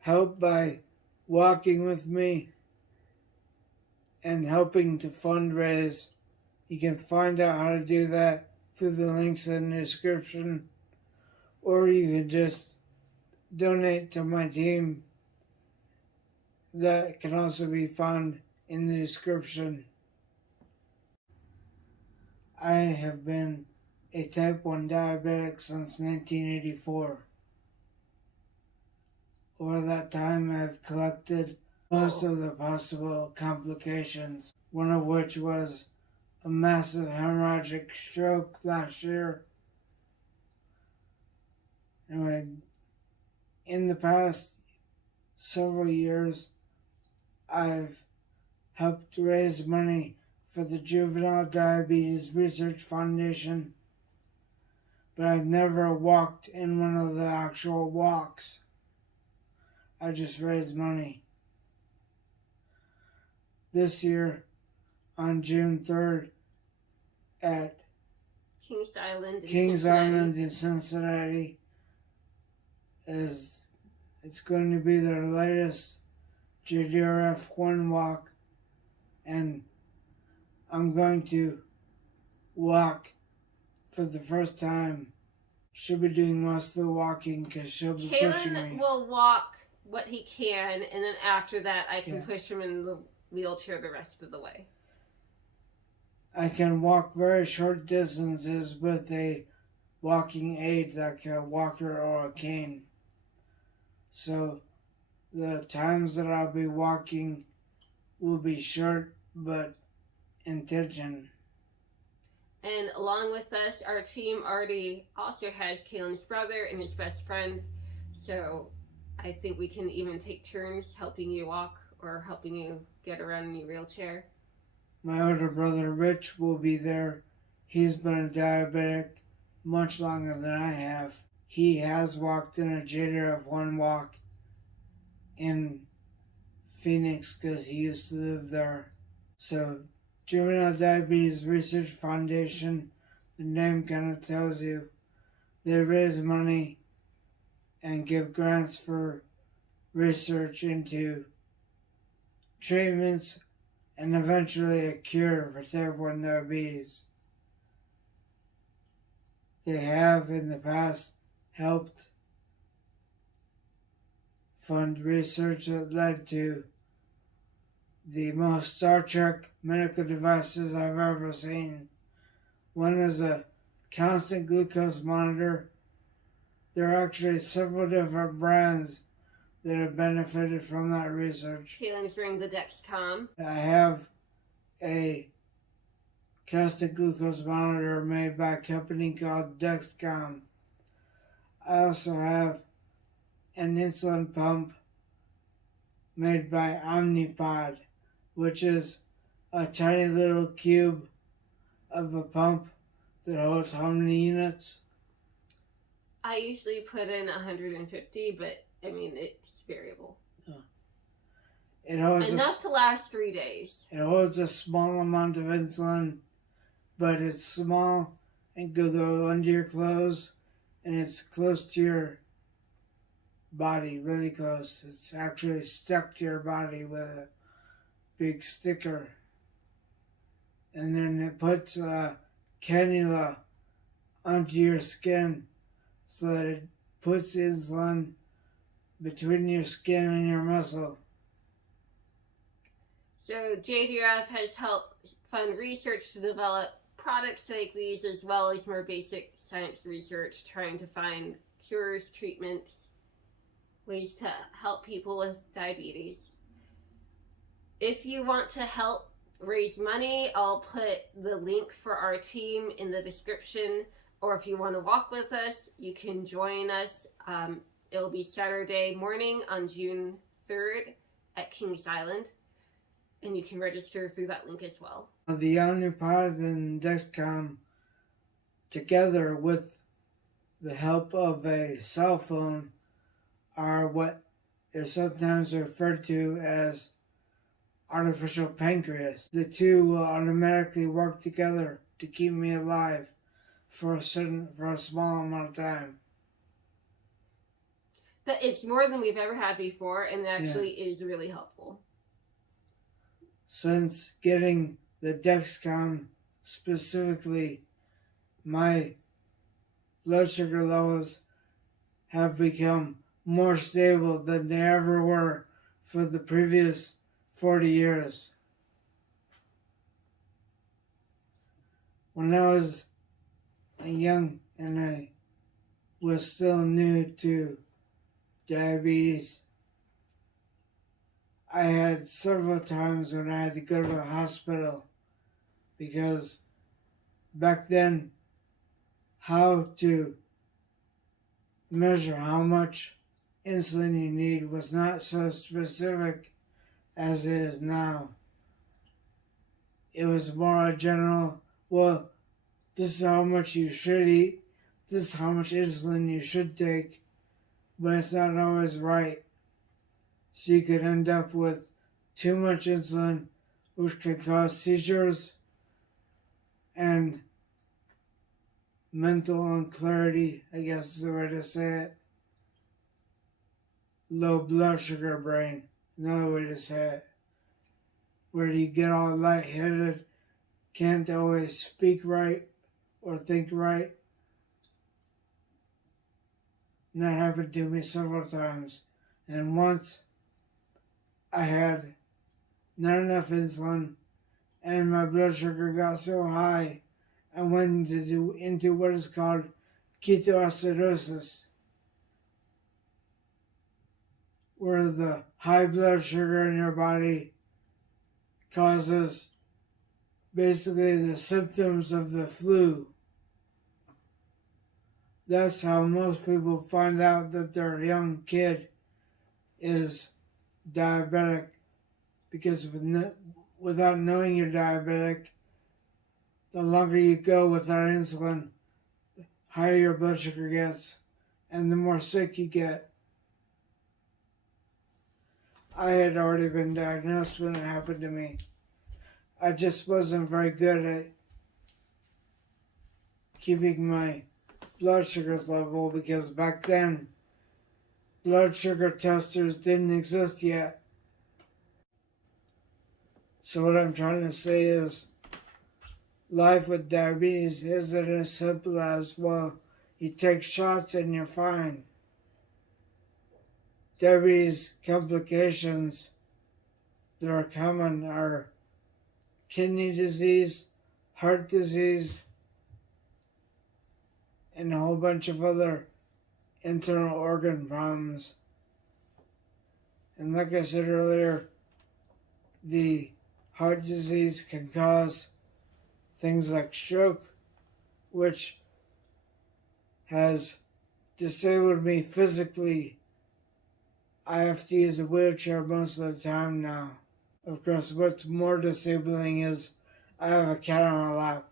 help by walking with me and helping to fundraise. You can find out how to do that through the links in the description, or you can just donate to my team. That can also be found in the description. I have been a type 1 diabetic since 1984. Over that time, I've collected most of the possible complications, one of which was a massive hemorrhagic stroke last year. Anyway, in the past several years, I've helped raise money for the Juvenile Diabetes Research Foundation, but I've never walked in one of the actual walks. I just raised money. This year, on June 3rd, at Kings Island in Cincinnati, it's going to be their latest JDRF1 walk, and I'm going to walk for the first time. She'll be doing most of the walking because she'll be pushing me. Kaylin will walk what he can, and then after that I can push him in the wheelchair the rest of the way. I can walk very short distances with a walking aid like a walker or a cane. So the times that I'll be walking will be short but intention. And along with us, our team already also has Kaylin's brother and his best friend. So I think we can even take turns helping you walk or helping you get around in your wheelchair. My older brother Rich will be there. He's been a diabetic much longer than I have. He has walked in a JDRF1 walk in Phoenix because he used to live there. So Juvenile Diabetes Research Foundation, the name kind of tells you, they raise money and give grants for research into treatments and eventually a cure for type 1 diabetes. They have in the past helped fund research that led to the most Star Trek medical devices I've ever seen. One is a constant glucose monitor. There are actually several different brands that have benefited from that research. Kaylin's wearing the Dexcom. I have a constant glucose monitor made by a company called Dexcom. I also have an insulin pump made by Omnipod, which is a tiny little cube of a pump that holds how many units? I usually put in 150, but I mean, it's variable. It holds enough to last 3 days. It holds a small amount of insulin, but it's small and can go under your clothes, and it's close to your body, really close. It's actually stuck to your body with a big sticker. And then it puts a cannula onto your skin so that it puts insulin between your skin and your muscle. So JDRF has helped fund research to develop products like these, as well as more basic science research trying to find cures, treatments, ways to help people with diabetes. If you want to help raise money, I'll put the link for our team in the description, or if you want to walk with us, you can join us. It'll be Saturday morning on June 3rd at Kings Island, and you can register through that link as well. The Omnipod and Dexcom, together with the help of a cell phone, are what is sometimes referred to as artificial pancreas. The two will automatically work together to keep me alive for a small amount of time. But it's more than we've ever had before, and it actually is really helpful. Since getting the Dexcom specifically, my blood sugar levels have become more stable than they ever were for the previous 40 years. When I was young and I was still new to diabetes, I had several times when I had to go to the hospital because back then, how to measure how much insulin you need was not so specific as it is now. It was more a general, well, this is how much you should eat, this is how much insulin you should take, but it's not always right. So you could end up with too much insulin, which could cause seizures and mental unclarity, I guess is the way to say it. Low blood sugar brain, another way to say it. Where you get all lightheaded, can't always speak right or think right. And that happened to me several times. And once I had not enough insulin and my blood sugar got so high, I went into what is called ketoacidosis, where the high blood sugar in your body causes basically the symptoms of the flu. That's how most people find out that their young kid is diabetic, because without knowing you're diabetic, the longer you go without insulin, the higher your blood sugar gets and the more sick you get. I had already been diagnosed when it happened to me. I just wasn't very good at keeping my blood sugars level because back then blood sugar testers didn't exist yet. So what I'm trying to say is life with diabetes isn't as simple as, well, you take shots and you're fine. Diabetes complications that are common are kidney disease, heart disease, and a whole bunch of other internal organ problems. And like I said earlier, the heart disease can cause things like stroke, which has disabled me physically. I have to use a wheelchair most of the time now. Of course, what's more disabling is I have a cat on my lap.